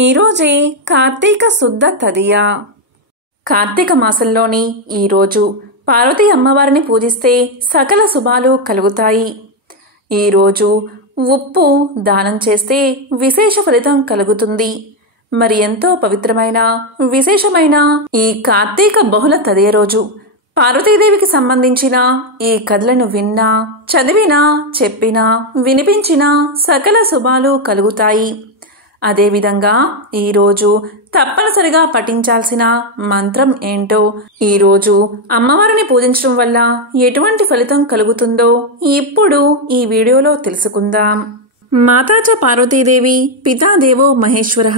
ఈరోజే కార్తీక శుద్ధ తదియ. కార్తీక మాసంలోని ఈరోజు పార్వతీ అమ్మవారిని పూజిస్తే సకల శుభాలు కలుగుతాయి. ఈరోజు ఉప్పు దానం చేస్తే విశేష ఫలితం కలుగుతుంది. మరి ఎంతో పవిత్రమైన విశేషమైన ఈ కార్తీక బహుళ తదియ రోజు పార్వతీదేవికి సంబంధించిన ఈ కథలను విన్నా, చదివినా, చెప్పినా, వినిపించినా సకల శుభాలు కలుగుతాయి. అదేవిధంగా ఈరోజు తప్పనిసరిగా పఠించాల్సిన మంత్రం ఏంటో, ఈరోజు అమ్మవారిని పూజించడం వల్ల ఎటువంటి ఫలితం కలుగుతుందో ఇప్పుడు ఈ వీడియోలో తెలుసుకుందాం. మాతాచ పార్వతీదేవి పితాదేవో మహేశ్వర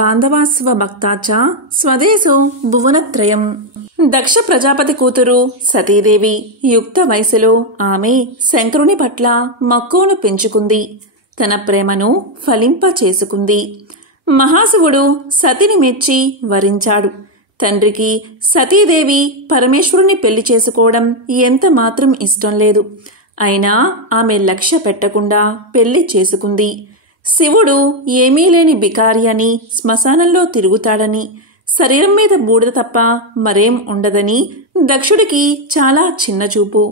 బాంధవాస్వ భక్తాచ స్వదేశో భువనత్రయం. దక్ష ప్రజాపతి కూతురు సతీదేవి యుక్త వయసులో ఆమె శంకరుని పట్ల మక్కువను పెంచుకుంది. తన ప్రేమను ఫలింప చేసుకుంది. మహాశివుడు సతిని మెచ్చి వరించాడు. తండ్రికి సతీదేవి పరమేశ్వరుని పెళ్లి చేసుకోవడం ఎంత మాత్రం ఇష్టం లేదు. అయినా ఆమె లక్ష్య పెట్టకుండా పెళ్లి చేసుకుంది. శివుడు ఏమీ లేని బికారి అని, శ్మశానంలో తిరుగుతాడని, శరీరం మీద బూడిద తప్ప మరేం ఉండదని దక్షుడికి చాలా చిన్నచూపు.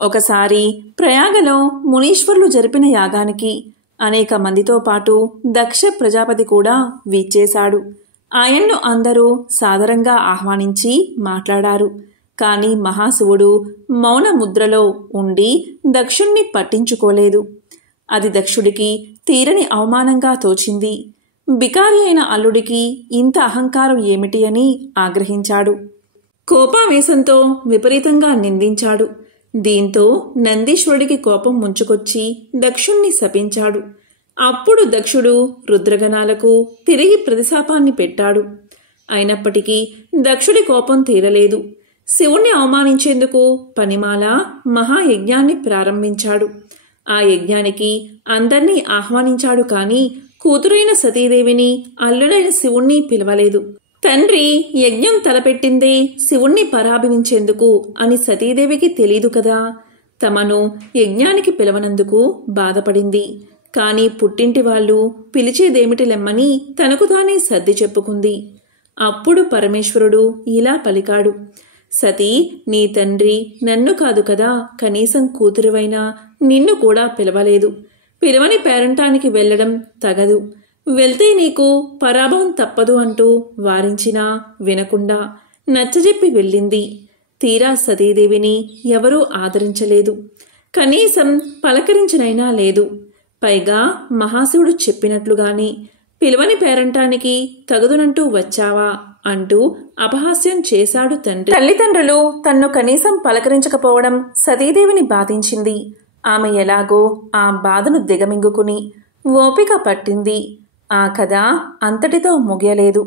ఒకసారి ప్రయాగలో మునీశ్వరులు జరిపిన యాగానికి అనేక మందితో పాటు దక్ష ప్రజాపతి కూడా వీచేశాడు. ఆయన్ను అందరూ సాదరంగా ఆహ్వానించి మాట్లాడారు. కాని మహాశివుడు మౌన ముద్రలో ఉండి దక్షుణ్ణి పట్టించుకోలేదు. అది దక్షుడికి తీరని అవమానంగా తోచింది. బికారి అయిన అల్లుడికి ఇంత అహంకారం ఏమిటి అని ఆగ్రహించాడు. కోపావేశంతో విపరీతంగా నిందించాడు. దీంతో నందీశ్వరుడికి కోపం ముంచుకొచ్చి దక్షుణ్ణి శపించాడు. అప్పుడు దక్షుడు రుద్రగణాలకు తిరిగి ప్రతిశాపాన్ని పెట్టాడు. అయినప్పటికీ దక్షుడి కోపం తీరలేదు. శివుణ్ణి అవమానించేందుకు పనిమాల మహాయజ్ఞాన్ని ప్రారంభించాడు. ఆ యజ్ఞానికి అందర్నీ ఆహ్వానించాడు. కాని కూతురైన సతీదేవిని, అల్లుడైన శివుణ్ణి పిలవలేదు. తండ్రి యజ్ఞం తలపెట్టిందే శివుణ్ణి పరాభవించేందుకు అని సతీదేవికి తెలీదు కదా. తమను యజ్ఞానికి పిలవనందుకు బాధపడింది. కాని పుట్టింటి వాళ్ళు పిలిచేదేమిటిలెమ్మని తనకు తానే సర్ది చెప్పుకుంది. అప్పుడు పరమేశ్వరుడు ఇలా పలికాడు. సతీ, నీ తండ్రి నన్ను కాదు కదా, కనీసం కూతురువైనా నిన్ను కూడా పిలవలేదు. పిలవని పేరంటానికి వెళ్లడం తగదు. వెళ్తే నీకు పరాభవం తప్పదు అంటూ వారించినా వినకుండా నచ్చజెప్పి వెళ్ళింది. తీరా సతీదేవిని ఎవరూ ఆదరించలేదు. కనీసం పలకరించనైనా లేదు. పైగా మహాశివుడు చెప్పినట్లుగాని పిలవని పేరంటానికి తగదునంటూ వచ్చావా అంటూ అపహాస్యం చేశాడు తండ్రి. తల్లిదండ్రులు తన్ను కనీసం పలకరించకపోవడం సతీదేవిని బాధించింది. ఆమె ఎలాగో ఆ బాధను దిగమింగుకుని ఓపిక పట్టింది. ఆ కథ అంతటితో ముగియలేదు.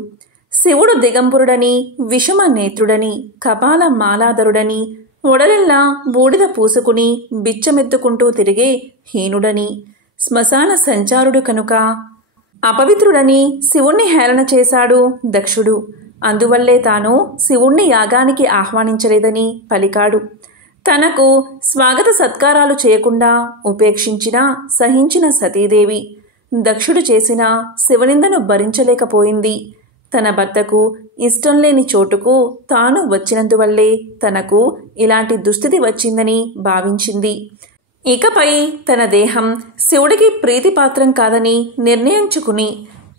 శివుడు దిగంబరుడని, విషమ నేత్రుడని, కపాల మాలాధరుడని, ఒడలెల్లా బూడిద పూసుకుని బిచ్చమెత్తుకుంటూ తిరిగే హీనుడని, శ్మశాన సంచారుడు కనుక అపవిత్రుడని శివుణ్ణి హేళన చేశాడు దక్షుడు. అందువల్లే తాను శివుణ్ణి యాగానికి ఆహ్వానించలేదని పలికాడు. తనకు స్వాగత సత్కారాలు చేయకుండా ఉపేక్షించినా సహించిన సతీదేవి దక్షుడు చేసిన శివనిందను భరించలేకపోయింది. తన భర్తకు ఇష్టం లేని చోటుకు తాను వచ్చినందువల్లే తనకు ఇలాంటి దుస్థితి వచ్చిందని భావించింది. ఇకపై తన దేహం శివుడికి ప్రీతిపాత్రం కాదని నిర్ణయించుకుని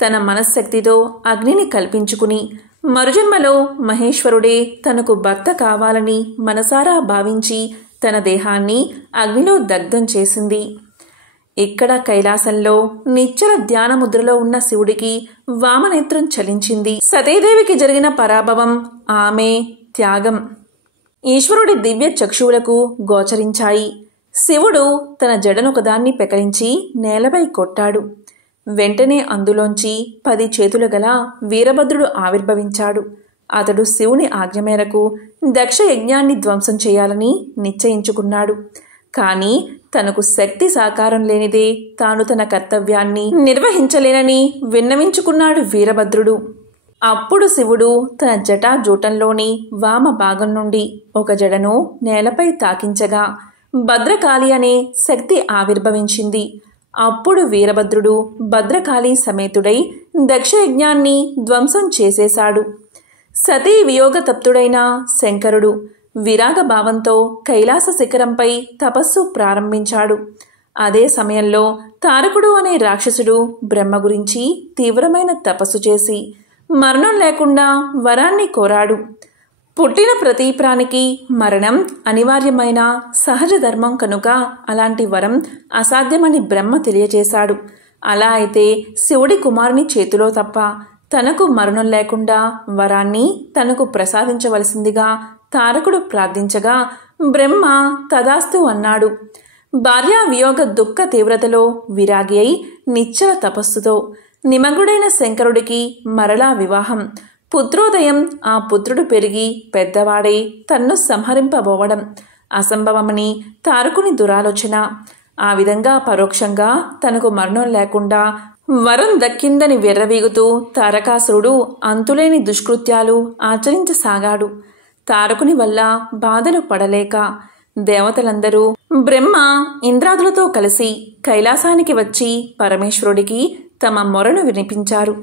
తన మనశ్శక్తితో అగ్నిని కల్పించుకుని మరుజన్మలో మహేశ్వరుడే తనకు భర్త కావాలని మనసారా భావించి తన దేహాన్ని అగ్నిలో దగ్ధం చేసింది. ఇక్కడ కైలాసంలో నిశ్చల ధ్యానముద్రలో ఉన్న శివుడికి వామనేత్రం చలించింది. సతీదేవికి జరిగిన పరాభవం, ఆమె త్యాగం ఈశ్వరుడి దివ్య చక్షువులకు గోచరించాయి. శివుడు తన జడనొకదాన్ని పెకలించి నేలపై కొట్టాడు. వెంటనే అందులోంచి 10 చేతులు గల వీరభద్రుడు ఆవిర్భవించాడు. అతడు శివుని ఆజ్ఞ మేరకు దక్ష యజ్ఞాన్ని ధ్వంసం చేయాలని నిశ్చయించుకున్నాడు. కాని తనకు శక్తి సాకారం లేనిదే తాను తన కర్తవ్యాన్ని నిర్వహించలేనని విన్నవించుకున్నాడు వీరభద్రుడు. అప్పుడు శివుడు తన జటాజూటంలోని వామ భాగం నుండి ఒక జడను నేలపై తాకించగా భద్రకాళి అనే శక్తి ఆవిర్భవించింది. అప్పుడు వీరభద్రుడు భద్రకాళి సమేతుడై దక్షయజ్ఞాన్ని ధ్వంసం చేసేశాడు. సతీ వియోగతప్తుడైన శంకరుడు విరాగ భావంతో కైలాస శిఖరంపై తపస్సు ప్రారంభించాడు. అదే సమయంలో తారకుడు అనే రాక్షసుడు బ్రహ్మ గురించి తీవ్రమైన తపస్సు చేసి మరణం లేకుండా వరాన్ని కోరాడు. పుట్టిన ప్రతి ప్రాణికి మరణం అనివార్యమైన సహజ ధర్మం కనుక అలాంటి వరం అసాధ్యమని బ్రహ్మ తెలియచేశాడు. అలా అయితే శివుడి కుమారుని చేతిలో తప్ప తనకు మరణం లేకుండా వరాన్ని తనకు ప్రసాదించవలసిందిగా తారకుడు ప్రార్థించగా బ్రహ్మ తదాస్తు అన్నాడు. భార్యా వియోగ దుఃఖ తీవ్రతలో విరాగి అయి నిశ్చల తపస్సుతో నిమగ్నుడైన శంకరుడికి మరలా వివాహం, పుత్రోదయం. ఆ పుత్రుడు పెరిగి పెద్దవాడై తన్ను సంహరింపబోవడం అసంభవమని తారకుని దురాలోచన. ఆ విధంగా పరోక్షంగా తనకు మరణం లేకుండా వరం దక్కిందని వెర్రవీగుతూ తారకాసురుడు అంతులేని దుష్కృత్యాలు ఆచరించసాగాడు. తారకుని వల్ల బాధలు పడలేక దేవతలందరూ బ్రహ్మ ఇంద్రాదులతో కలిసి కైలాసానికి వచ్చి పరమేశ్వరుడికి తమ మొరను వినిపించారు.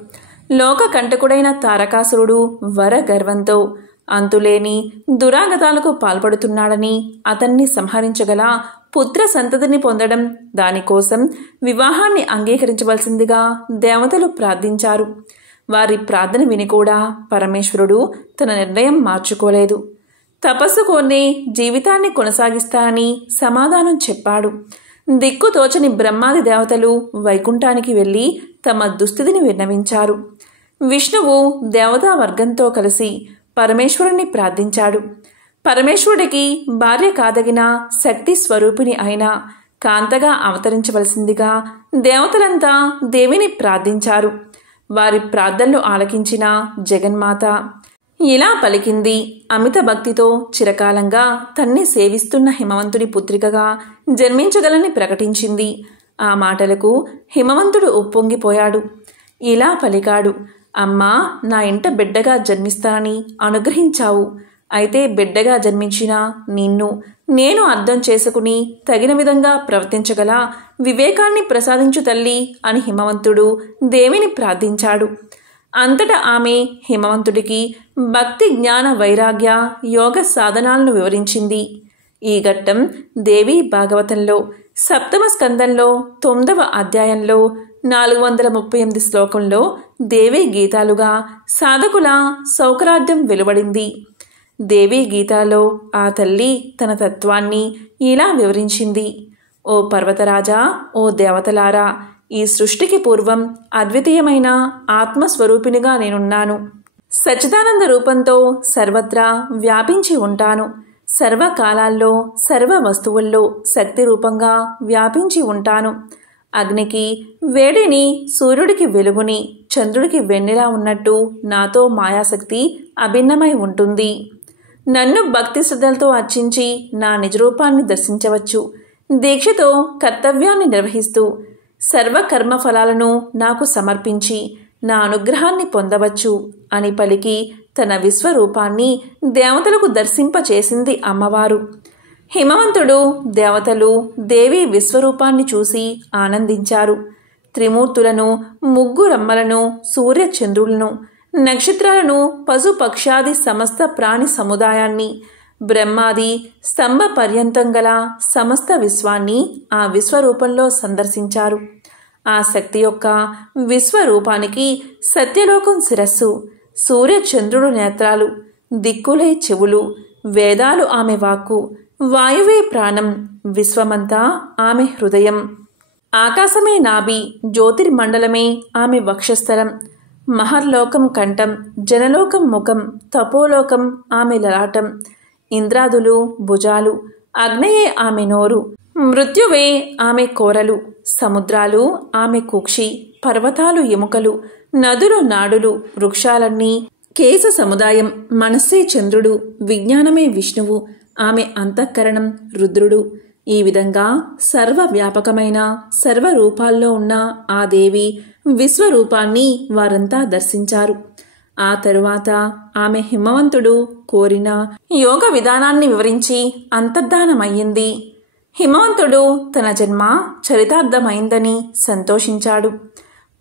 లోక కంటకుడైన తారకాసురుడు వర గర్వంతో అంతులేని దురాగతాలకు పాల్పడుతున్నాడని, అతన్ని సంహరించగల పుత్ర సంతతిని పొందడం, దానికోసం వివాహాన్ని అంగీకరించవలసిందిగా దేవతలు ప్రార్థించారు. వారి ప్రార్థన విని కూడా పరమేశ్వరుడు తన నిర్ణయం మార్చుకోలేదు. తపస్సుకోనే జీవితాన్ని కొనసాగిస్తానని సమాధానం చెప్పాడు. దిక్కుతోచని బ్రహ్మాది దేవతలు వైకుంఠానికి వెళ్లి తమ దుస్థితిని విన్నవించారు. విష్ణువు దేవతా వర్గంతో కలిసి పరమేశ్వరుణ్ణి ప్రార్థించాడు. పరమేశ్వరుడికి భార్య కాదగిన శక్తి స్వరూపిణి అయిన కాంతగా అవతరించవలసిందిగా దేవతలంతా దేవిని ప్రార్థించారు. వారి ప్రార్థనలు ఆలకించిన జగన్మాత ఇలా పలికింది. అమిత భక్తితో చిరకాలంగా తన్ని సేవిస్తున్న హిమవంతుడి పుత్రికగా జన్మించగలని ప్రకటించింది. ఆ మాటలకు హిమవంతుడు ఉప్పొంగిపోయాడు. ఇలా పలికాడు, అమ్మా, నా ఇంట బిడ్డగా జన్మిస్తానని అనుగ్రహించావు. అయితే బిడ్డగా జన్మించిన నిన్ను నేను అర్థం చేసుకుని తగిన విధంగా ప్రవర్తించగల వివేకాన్ని ప్రసాదించు తల్లి అని హిమవంతుడు దేవిని ప్రార్థించాడు. అంతటా ఆమె హిమవంతుడికి భక్తి, జ్ఞాన, వైరాగ్య, యోగ సాధనాలను వివరించింది. ఈ ఘట్టం దేవి భాగవతంలో 7వ స్కందంలో 9వ అధ్యాయంలో 438 శ్లోకంలో దేవీ గీతాలుగా సాధకుల సౌకరార్థం వెలువడింది. దేవీ గీతాలో ఆ తల్లి తన తత్వాన్ని ఇలా వివరించింది. ఓ పర్వతరాజా, ఓ దేవతలారా, ఈ సృష్టికి పూర్వం అద్వితీయమైన ఆత్మస్వరూపినిగా నేనున్నాను. సచ్చిదానంద రూపంతో సర్వత్రా వ్యాపించి ఉంటాను. సర్వకాలాల్లో సర్వ వస్తువుల్లో శక్తి రూపంగా వ్యాపించి ఉంటాను. అగ్నికి వేడిని, సూర్యుడికి వెలుగుని, చంద్రుడికి వెన్నెలా ఉన్నట్టు నాతో మాయాశక్తి అభిన్నమై ఉంటుంది. నన్ను భక్తి శ్రద్ధలతో అర్చించి నా నిజరూపాన్ని దర్శించవచ్చు. దీక్షతో కర్తవ్యాన్ని నిర్వహిస్తూ సర్వకర్మ ఫలాలను నాకు సమర్పించి నా అనుగ్రహాన్ని పొందవచ్చు అని పలికి తన విశ్వరూపాన్ని దేవతలకు దర్శింపచేసింది అమ్మవారు. హిమవంతుడు, దేవతలు దేవి విశ్వరూపాన్ని చూసి ఆనందించారు. త్రిమూర్తులను, ముగ్గురమ్మలను, సూర్య చంద్రులను, నక్షత్రాలను, పశుపక్షాది సమస్త ప్రాణి సముదాయాన్ని, బ్రహ్మాది స్తంభ పర్యంతం గల సమస్త విశ్వాన్ని ఆ విశ్వరూపంలో సందర్శించారు. ఆ శక్తి యొక్క విశ్వరూపానికి సత్యలోకం శిరస్సు, సూర్య చంద్రుడు నేత్రాలు, దిక్కులే చెవులు, వేదాలు ఆమె వాక్కు, వాయువే ప్రాణం, విశ్వమంతా ఆమె హృదయం, ఆకాశమే నాభి, జ్యోతిర్మండలమే ఆమె వక్షస్థలం, మహర్లోకం కంఠం, జనలోకం ముఖం, తపోలోకం ఆమె లలాటం, ఇంద్రాదులు భుజాలు, అగ్నయే ఆమె నోరు, మృత్యువే ఆమె కోరలు, సముద్రాలు ఆమె కుక్షి, పర్వతాలు ఎముకలు, నదులు నాడులు, వృక్షాలన్నీ కేశ సముదాయం, మనస్సే చంద్రుడు, విజ్ఞానమే విష్ణువు, ఆమె అంతఃకరణం రుద్రుడు. ఈ విధంగా సర్వవ్యాపకమైన సర్వరూపాల్లో ఉన్న ఆ దేవి విశ్వరూపాన్ని వారంతా దర్శించారు. ఆ తరువాత ఆమె హిమవంతుడు కోరిన యోగ విధానాన్ని వివరించి అంతర్ధానమయ్యింది. హిమవంతుడు తన జన్మ చరితార్థమైందని సంతోషించాడు.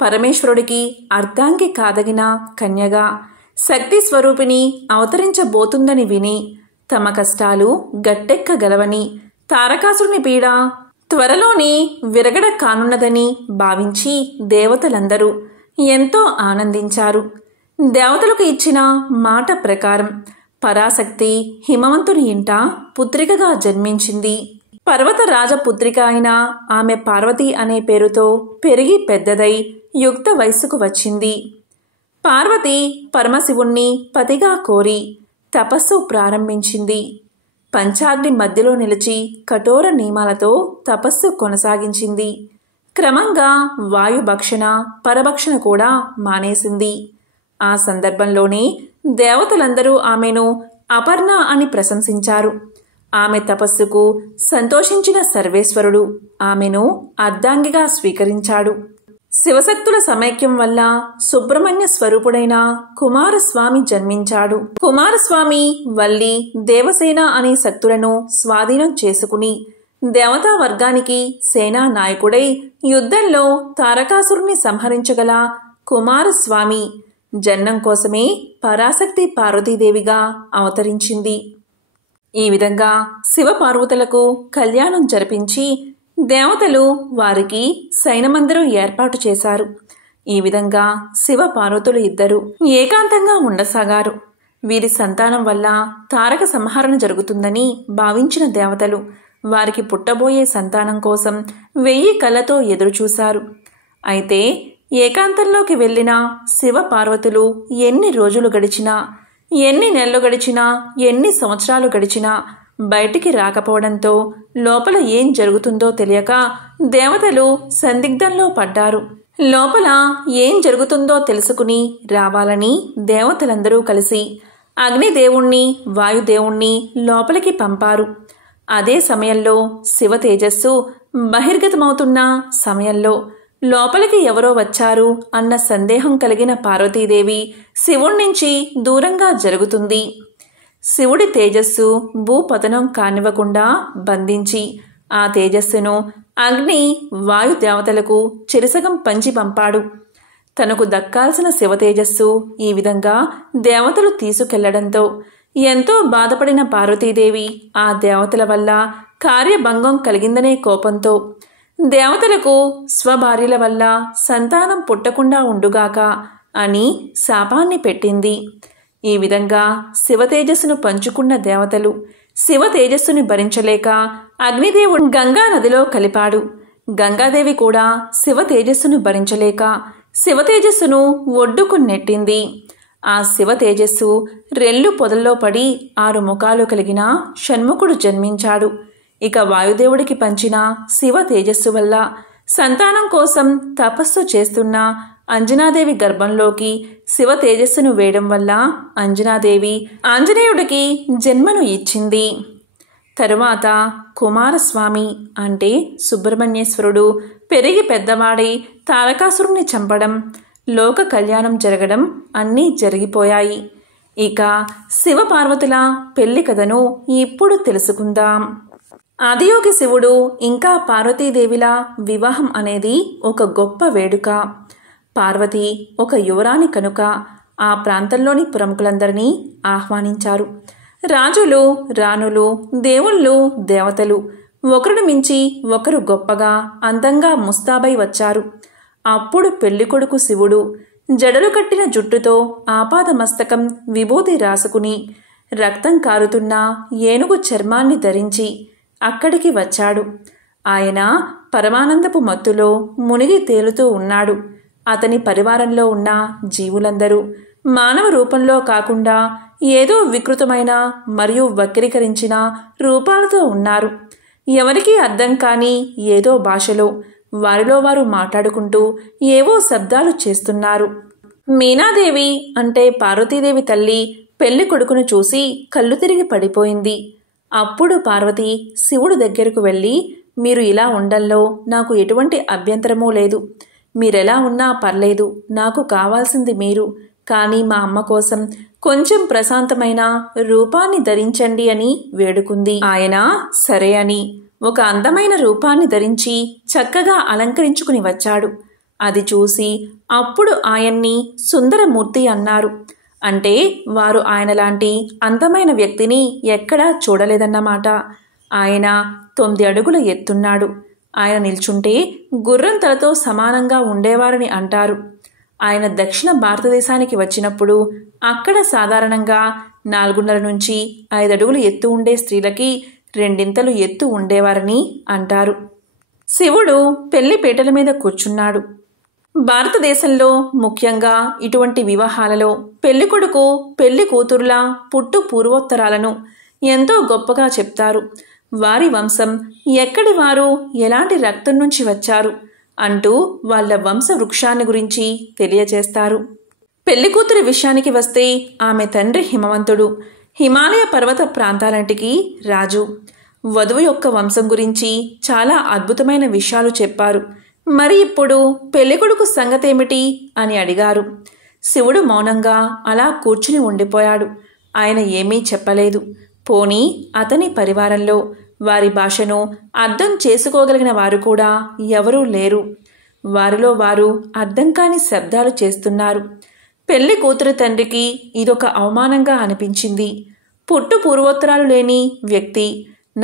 పరమేశ్వరుడికి అర్ధాంగి కాదగిన కన్యగా శక్తి స్వరూపిణి అవతరించబోతుందని విని తమ కష్టాలు గట్టెక్కగలవని, తారకాసురుని పీడ త్వరలోనే విరగడ కానున్నదని భావించి దేవతలందరూ ఎంతో ఆనందించారు. దేవతలకు ఇచ్చిన మాట ప్రకారం పరాశక్తి హిమవంతుని ఇంట పుత్రికగా జన్మించింది. పర్వత రాజపుత్రిక అయిన ఆమె పార్వతి అనే పేరుతో పెరిగి పెద్దదై యుక్త వయస్సుకు వచ్చింది. పార్వతి పరమశివుణ్ణి పతిగా కోరి తపస్సు ప్రారంభించింది. పంచాగ్ని మధ్యలో నిలిచి కఠోర నియమాలతో తపస్సు కొనసాగించింది. క్రమంగా వాయుభక్షణ పరభక్షణ కూడా మానేసింది. ఆ సందర్భంలోనే దేవతలందరూ ఆమెను అపర్ణ అని ప్రశంసించారు. ఆమె తపస్సుకు సంతోషించిన సర్వేశ్వరుడు ఆమెను అర్ధాంగిగా స్వీకరించాడు. శివశక్తుల సమైక్యం వల్ల సుబ్రహ్మణ్య స్వరూపుడైన కుమారస్వామి జన్మించాడు. కుమారస్వామి వల్లి దేవసేన అనే శక్తులను స్వాధీనం చేసుకుని దేవతా వర్గానికి సేనా నాయకుడై యుద్ధంలో తారకాసురుని సంహరించగల కుమారస్వామి జన్మం కోసమే పరాశక్తి పార్వతీదేవిగా అవతరించింది. ఈ విధంగా శివపార్వతులకు కళ్యాణం జరిపించి దేవతలు వారికి సైనమందిరం ఏర్పాటు చేశారు. ఈ విధంగా శివపార్వతులు ఇద్దరు ఏకాంతంగా ఉండసాగారు. వీరి సంతానం వల్ల తారక సంహరణ జరుగుతుందని భావించిన దేవతలు వారికి పుట్టబోయే సంతానం కోసం 1000 కళ్ళతో ఎదురుచూశారు. అయితే ఏకాంతంలోకి వెళ్లిన శివపార్వతులు ఎన్ని రోజులు గడిచినా, ఎన్ని నెలలు గడిచినా, ఎన్ని సంవత్సరాలు గడిచినా బయటికి రాకపోవడంతో లోపల ఏం జరుగుతుందో తెలియక దేవతలు సందిగ్ధంలో పడ్డారు. లోపల ఏం జరుగుతుందో తెలుసుకుని రావాలని దేవతలందరూ కలిసి అగ్నిదేవుణ్ణి వాయుదేవుణ్ణి లోపలికి పంపారు. అదే సమయంలో శివ తేజస్సు బహిర్గతమవుతున్న సమయంలో లోపలికి ఎవరో వచ్చారు అన్న సందేహం కలిగిన పార్వతీదేవి శివుణ్ణించి దూరంగా జరుగుతుంది. శివుడి తేజస్సు భూపతనం కానివ్వకుండా బంధించి ఆ తేజస్సును అగ్ని వాయు దేవతలకు చెరిసగం పంచి పంపాడు. తనకు దక్కాల్సిన శివ తేజస్సు ఈ విధంగా దేవతలు తీసుకెళ్లడంతో ఎంతో బాధపడిన పార్వతీదేవి ఆ దేవతల వల్ల కార్యభంగం కలిగిందనే కోపంతో దేవతలకు స్వభార్యల వల్ల సంతానం పుట్టకుండా ఉండుగాక అని శాపాన్ని పెట్టింది. ఈ విధంగా శివ తేజస్సును పంచుకున్న దేవతలు శివ తేజస్సుని భరించలేక అగ్నిదేవుడు గంగా నదిలో కలిపాడు. గంగాదేవి కూడా శివ తేజస్సును భరించలేక శివ తేజస్సును ఒడ్డుకు నెట్టింది. ఆ శివ తేజస్సు రెల్లు పొదల్లో పడి 6 ముఖాలు కలిగిన షణ్ముఖుడు జన్మించాడు. ఇక వాయుదేవుడికి పంచిన శివ తేజస్సు వల్ల సంతానం కోసం తపస్సు చేస్తున్న అంజనాదేవి గర్భంలోకి శివ తేజస్సును వేయడం వల్ల అంజనాదేవి ఆంజనేయుడికి జన్మను ఇచ్చింది. తరువాత కుమారస్వామి అంటే సుబ్రహ్మణ్యేశ్వరుడు పెరిగి పెద్దవాడై తారకాసురుణ్ణి చంపడం, లోక కళ్యాణం జరగడం అన్నీ జరిగిపోయాయి. ఇక శివపార్వతుల పెళ్లి కథను ఇప్పుడు తెలుసుకుందాం. ఆదియోగి శివుడు ఇంకా పార్వతీదేవిల వివాహం అనేది ఒక గొప్ప వేడుక. పార్వతి ఒక యువరాణి కనుక ఆ ప్రాంతంలోని ప్రముఖులందరినీ ఆహ్వానించారు. రాజులు, రాణులు, దేవుళ్ళు, దేవతలు ఒకరిని మించి ఒకరు గొప్పగా అందంగా ముస్తాబై వచ్చారు. అప్పుడు పెళ్లికొడుకు శివుడు జడలు కట్టిన జుట్టుతో ఆపాదమస్తకం విభూతి రాసుకుని రక్తం కారుతున్న ఏనుగు చర్మాన్ని ధరించి అక్కడికి వచ్చాడు. ఆయన పరమానందపు మత్తులో మునిగి తేలుతూ ఉన్నాడు. అతని పరివారంలో ఉన్న జీవులందరూ మానవ రూపంలో కాకుండా ఏదో వికృతమైన మరియు వక్రీకరించిన రూపాలతో ఉన్నారు. ఎవరికీ అర్థం కాని ఏదో భాషలో వారిలో వారు మాట్లాడుకుంటూ ఏవో శబ్దాలు చేస్తున్నారు. మీనాదేవి అంటే పార్వతీదేవి తల్లి పెళ్లి కొడుకును చూసి కళ్ళు తిరిగి పడిపోయింది. అప్పుడు పార్వతి శివుడు దగ్గరకు వెళ్ళి, మీరు ఇలా ఉండంలో నాకు ఎటువంటి అభ్యంతరమూ లేదు. మీరెలా ఉన్నా పర్లేదు, నాకు కావాల్సింది మీరు. కానీ మా అమ్మ కోసం కొంచెం ప్రశాంతమైన రూపాన్ని ధరించండి అని వేడుకుంది. ఆయన సరే అని ఒక అందమైన రూపాన్ని ధరించి చక్కగా అలంకరించుకుని వచ్చాడు. అది చూసి అప్పుడు ఆయన్ని సుందరమూర్తి అన్నారు. అంటే వారు ఆయనలాంటి అందమైన వ్యక్తిని ఎక్కడా చూడలేదన్నమాట. ఆయన 9 అడుగుల ఎత్తున్నాడు. ఆయన నిల్చుంటే గుర్రం తలతో సమానంగా ఉండేవారని అంటారు. ఆయన దక్షిణ భారతదేశానికి వచ్చినప్పుడు అక్కడ సాధారణంగా 4.5 నుంచి 5 అడుగులు ఎత్తు ఉండే స్త్రీలకి 2 ఎత్తు ఉండేవారని అంటారు. శివుడు పెళ్లి పీటల మీద కూర్చున్నాడు. భారతదేశంలో ముఖ్యంగా ఇటువంటి వివాహాలలో పెళ్లికొడుకు పెళ్లి కూతురుల పుట్టు పూర్వోత్తరాలను ఎంతో గొప్పగా చెప్తారు. వారి వంశం ఎక్కడి వారు, ఎలాంటి రక్తం నుంచి వచ్చారు అంటూ వాళ్ళ వంశ వృక్షాన్ని గురించి తెలియజేస్తారు. పెళ్లికూతురి విషయానికి వస్తే ఆమె తండ్రి హిమవంతుడు, హిమాలయ పర్వత ప్రాంతాలంటికి రాజు. వధువు యొక్క వంశం గురించి చాలా అద్భుతమైన విషయాలు చెప్పారు. మరి ఇప్పుడు పెళ్లికొడుకు సంగతేమిటి అని అడిగారు. శివుడు మౌనంగా అలా కూర్చుని ఉండిపోయాడు. ఆయన ఏమీ చెప్పలేదు. పోనీ అతని పరివారంలో వారి భాషను అర్థం చేసుకోగలిగిన వారు కూడా ఎవరూ లేరు. వారిలో వారు అర్థం కాని శబ్దాలు చేస్తున్నారు. పెళ్లి కూతురి తండ్రికి ఇదొక అవమానంగా అనిపించింది. పుట్టు పూర్వోత్తరాలు లేని వ్యక్తి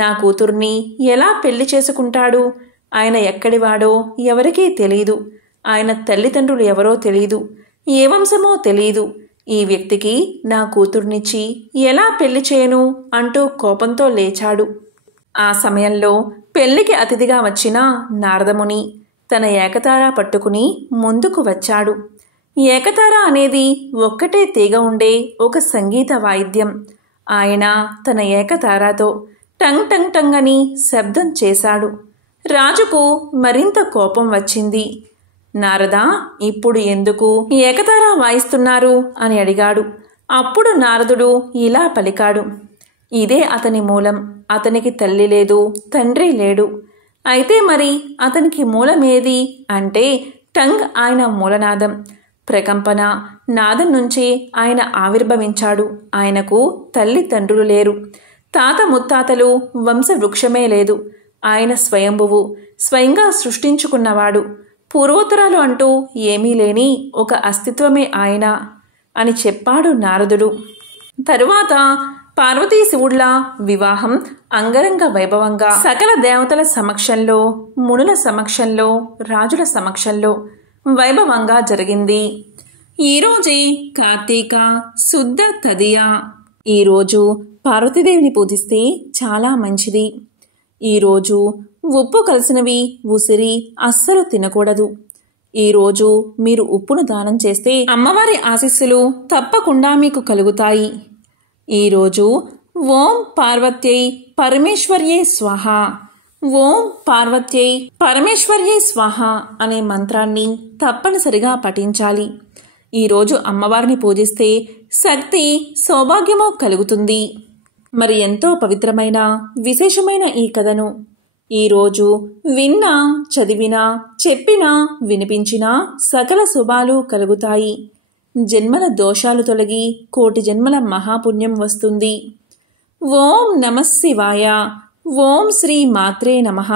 నా కూతుర్ని ఎలా పెళ్లి చేసుకుంటాడు? ఆయన ఎక్కడివాడో ఎవరికీ తెలీదు. ఆయన తల్లిదండ్రులు ఎవరో తెలీదు. ఏ వంశమో తెలీదు. ఈ వ్యక్తికి నా కూతుర్నిచ్చి ఎలా పెళ్లి చేయను అంటూ కోపంతో లేచాడు. ఆ సమయంలో పెళ్లికి అతిథిగా వచ్చిన నారదముని తన ఏకతార పట్టుకుని ముందుకు వచ్చాడు. ఏకతార అనేది ఒక్కటే తీగ ఉండే ఒక సంగీత వాయిద్యం. ఆయన తన ఏకతారాతో టంగ్ టంగ్ టంగ్ అని శబ్దం చేశాడు. రాజుకు మరింత కోపం వచ్చింది. నారదా, ఇప్పుడు ఎందుకు ఏకతార వాయిస్తున్నారు అని అడిగాడు. అప్పుడు నారదుడు ఇలా పలికాడు. ఇదే అతని మూలం. అతనికి తల్లి లేదు, తండ్రి లేడు. అయితే మరి అతనికి మూలమేది అంటే టంగ్ ఆయన మూలనాదం. ప్రకంపన నాదం నుంచి ఆయన ఆవిర్భవించాడు. ఆయనకు తల్లి తండ్రులు లేరు. తాత ముత్తాతలు వంశవృక్షమే లేదు. ఆయన స్వయంభువు, స్వయంగా సృష్టించుకున్నవాడు. పూర్వోత్తరాలు అంటూ ఏమీ లేని ఒక అస్తిత్వమే ఆయన అని చెప్పాడు నారదుడు. తరువాత పార్వతీ శివుళ్ల వివాహం అంగరంగ వైభవంగా సకల దేవతల సమక్షంలో, మునుల సమక్షంలో, రాజుల సమక్షంలో వైభవంగా జరిగింది. ఈరోజే కార్తీక శుద్ధ తదియ. ఈరోజు పార్వతీదేవిని పూజిస్తే చాలా మంచిది. ఈరోజు ఉప్పు కలిసినవి, ఉసిరి అస్సలు తినకూడదు. ఈరోజు మీరు ఉప్పును దానం చేస్తే అమ్మవారి ఆశీస్సులు తప్పకుండా మీకు కలుగుతాయి. ఈరోజు ఓం పార్వత్యై పరమేశ్వర్యై స్వాహ, ఓం పార్వత్యై పరమేశ్వర్యై స్వాహ అనే మంత్రాన్ని తప్పనిసరిగా పఠించాలి. ఈరోజు అమ్మవారిని పూజిస్తే శక్తి, సౌభాగ్యము కలుగుతుంది. మరి ఎంతో పవిత్రమైన విశేషమైన ఈ కథను ఈరోజు విన్నా, చదివినా, చెప్పినా, వినిపించినా సకల శుభాలు కలుగుతాయి. జన్మల దోషాలు తొలగి కోటి జన్మల మహాపుణ్యం వస్తుంది. ఓం నమః శివాయ. ఓం శ్రీ మాత్రే నమః.